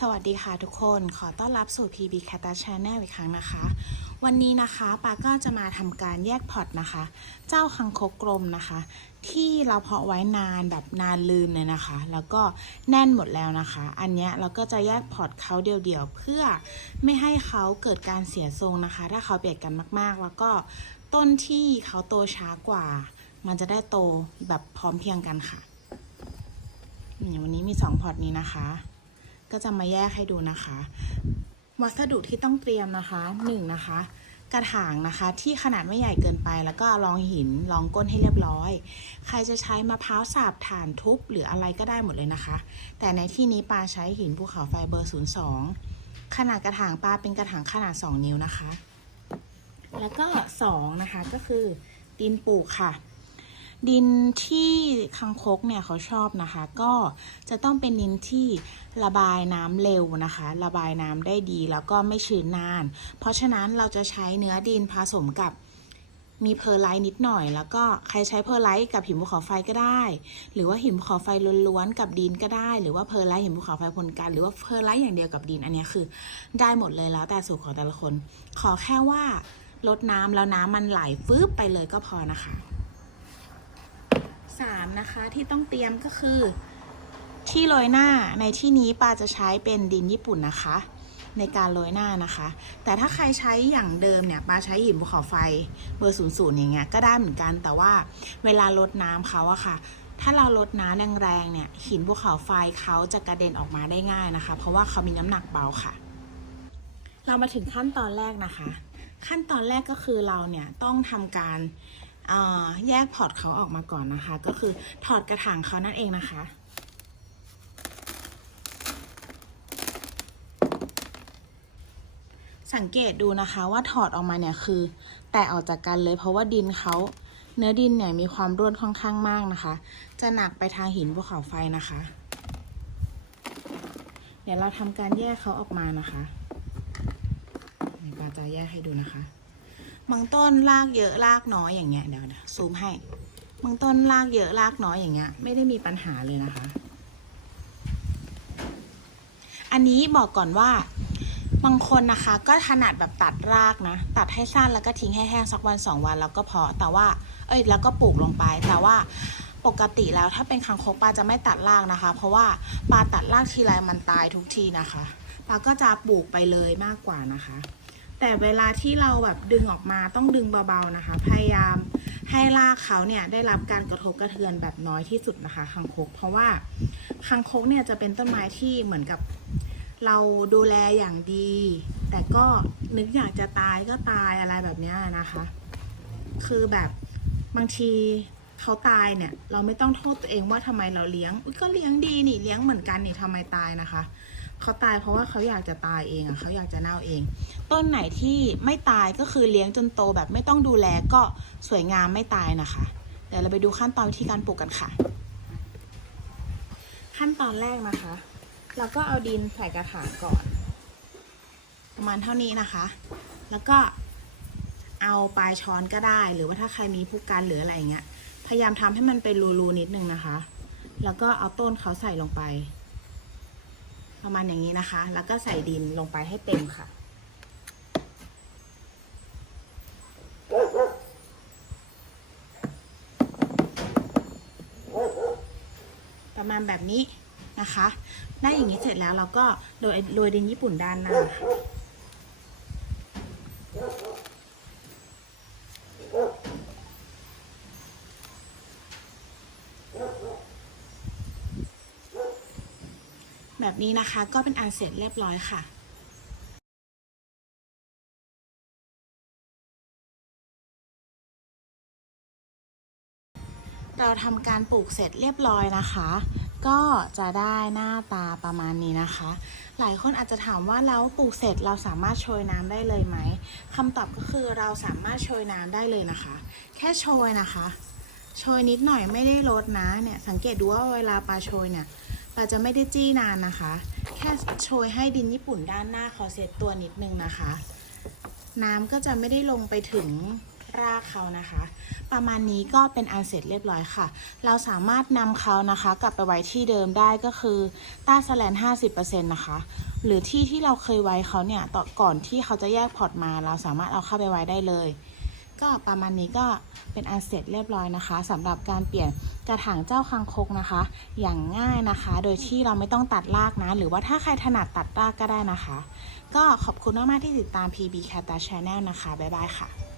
สวัสดีค่ะทุกคนขอต้อนรับสู่ PB c a t a Channel อีกครั้งนะคะ วันนี้นะคะปาก็จะมาทำการแยกพอตนะคะ เจ้าคังคกกลมนะคะ ที่เราเพาะไว้นานแบบนานลืมเลยนะคะ แล้วก็แน่นหมดแล้วนะคะ อันเนี้ยเราก็จะแยกพอตเขาเดี่ยวๆ เพื่อไม่ให้เขาเกิดการเสียทรงนะคะ ถ้าเขาเบียดกันมากๆ แล้วก็ต้นที่เขาโตช้ากว่า มันจะได้โตแบบพร้อมเพียงกันค่ะนี่วันนี้มีสองพอตนี้นะคะ ก็จะมาแยกให้ดูนะคะ วัสดุที่ต้องเตรียมนะคะหนึ่งนะคะ กระถางนะคะที่ขนาดไม่ใหญ่เกินไป แล้วก็รองหินรองก้นให้เรียบร้อย ใครจะใช้มะพร้าวสาบถ่านทุบหรืออะไรก็ได้หมดเลยนะคะ แต่ในที่นี้ปาใช้หินภูเขาไฟเบอร์ 02 ขนาดกระถางปาเป็นกระถางขนาด 2 นิ้วนะคะ แล้วก็2นะคะก็คือดินปลูกค่ะ ดินที่คังคกเนี่ยเขาชอบนะคะ ก็จะต้องเป็นดินที่ระบายน้ำเร็วนะคะ ระบายน้ำได้ดีแล้วก็ไม่ชื้นนาน เพราะฉะนั้นเราจะใช้เนื้อดินผสมกับมีเพอร์ไลท์นิดหน่อย แล้วก็ใครใช้เพอร์ไลท์กับหินภูเขาไฟก็ได้ หรือว่าหินภูเขาไฟล้วนๆกับดินก็ได้ หรือว่าเพอร์ไลท์หินภูเขาไฟพลกัน หรือว่าเพอร์ไลท์อย่างเดียวกับดินอันนี้คือได้หมดเลยแล้วแต่สูตรของแต่ละคน ขอแค่ว่าลดน้ำแล้วน้ำมันไหลฟืบไปเลยก็พอนะคะ สามนะคะที่ต้องเตรียมก็คือ ที่โรยหน้าในที่นี้ปาจะใช้เป็นดินญี่ปุ่นนะคะ ในการโรยหน้านะคะ แต่ถ้าใครใช้อย่างเดิมเนี่ยปาใช้หินภูเขาไฟเบอร์ศูนย์ศูนย์อย่างเงี้ยก็ได้เหมือนกันแต่ว่าเวลาลดน้ำเขาอะค่ะ ถ้าเราลดน้ำแรงๆเนี่ยหินภูเขาไฟเขาจะกระเด็นออกมาได้ง่ายนะคะ เพราะว่าเขามีน้ำหนักเบาค่ะ เรามาถึงขั้นตอนแรกนะคะ ขั้นตอนแรกก็คือเราเนี่ยต้องทำการ แยกพอร์ตเขาออกมาก่อนนะคะ ก็คือถอดกระถางเขานั่นเองนะคะ สังเกตดูนะคะว่าถอดออกมาเนี่ยคือ แตกออกจากกันเลย เพราะว่าดินเขาเนื้อดินเนี่ยมีความร่วนค่อนข้างมากนะคะ จะหนักไปทางหินภูเขาไฟนะคะ เดี๋ยวเราทำการแยกเขาออกมานะคะปาจะแยกให้ดูนะคะ บางต้นรากเยอะรากน้อยอย่างเงี้ยเดี๋ยวนะซูมให้บางต้นรากเยอะรากน้อยอย่างเงี้ย ไม่ได้มีปัญหาเลยนะคะ อันนี้บอกก่อนว่าบางคนนะคะก็ถนัดแบบตัดรากนะ ตัดให้สั้นแล้วก็ทิ้งให้แห้งสักวันสองวันแล้วก็พอแต่ว่า เอ้ยแล้วก็ปลูกลงไป แต่ว่าปกติแล้วถ้าเป็นคังคกปลาจะไม่ตัดรากนะคะ เพราะว่าปลาตัดรากทีไรมันตายทุกทีนะคะปลาก็จะปลูกไปเลยมากกว่านะคะ แต่เวลาที่เราแบบดึงออกมาต้องดึงเบาๆนะคะ พยายามให้รากเขาเนี่ยได้รับการกระทบกระเทือนแบบน้อยที่สุดนะคะคังคก เพราะว่าคังคกเนี่ยจะเป็นต้นไม้ที่เหมือนกับเราดูแลอย่างดี แต่ก็นึกอยากจะตายก็ตายอะไรแบบนี้นะคะ คือแบบบางทีเขาตายเนี่ย เราไม่ต้องโทษตัวเองว่าทำไมเราเลี้ยงก็เลี้ยงดีนี่เลี้ยงเหมือนกันนี่ทำไมตายนะคะ เขาตายเพราะว่าเขาอยากจะตายเองอะเขาอยากจะเน่าเอง ต้นไหนที่ไม่ตายก็คือเลี้ยงจนโตแบบไม่ต้องดูแลก็สวยงามไม่ตายนะคะ เดี๋ยวเราไปดูขั้นตอนวิธีการปลูกกันค่ะ ขั้นตอนแรกนะคะ เราก็เอาดินใส่กระถางก่อน ประมาณเท่านี้นะคะ แล้วก็เอาปลายช้อนก็ได้ หรือว่าถ้าใครมีผู้กันหรืออะไรอย่างเงี้ยพยายามทำให้มันเป็นรูๆนิดนึงนะคะ แล้วก็เอาต้นเขาใส่ลงไป ประมาณอย่างนี้นะคะ แล้วก็ใส่ดินลงไปให้เต็มค่ะ ประมาณแบบนี้นะคะ ได้อย่างนี้เสร็จแล้วเราก็โรยโรยดินญี่ปุ่นด้านหน้า แบบนี้นะคะก็เป็นอันเสร็จเรียบร้อยค่ะเราทำการปลูกเสร็จเรียบร้อยนะคะ ก็จะได้หน้าตาประมาณนี้นะคะ หลายคนอาจจะถามว่าแล้วปลูกเสร็จเราสามารถโชยน้ำได้เลยไหมคำตอบก็คือเราสามารถโชยน้ำได้เลยนะคะ แค่โชยนะคะ โชยนิดหน่อยไม่ได้ลดนะเนี่ยสังเกตดูว่าเวลาปลาโชยเนี่ย ปลาจะไม่ได้จี้นานนะคะ แค่โชยให้ดินญี่ปุ่นด้านหน้าเขาเซตตัวนิดนึงนะคะ น้ำก็จะไม่ได้ลงไปถึงรากเขานะคะ ประมาณนี้ก็เป็นอันเสร็จเรียบร้อยค่ะ เราสามารถนำเขานะคะ กลับไปไว้ที่เดิมได้ก็คือต้สแลน50%นะคะ หรือที่ที่เราเคยไว้เขาเนี่ยต่อก่อนที่เขาจะแยกพอร์ตมา เราสามารถเอาเข้าไปไว้ได้เลย ก็ประมาณนี้ก็เป็นอันเสร็จเรียบร้อยนะคะสำหรับการเปลี่ยนกระถางเจ้าคางคกนะคะ อย่างง่ายนะคะ โดยที่เราไม่ต้องตัดรากนะ หรือว่าถ้าใครถนัดตัดรากก็ได้นะคะ ก็ขอบคุณมากๆที่ติดตาม PB c a t a Channel นะคะบ๊ายบายค่ะ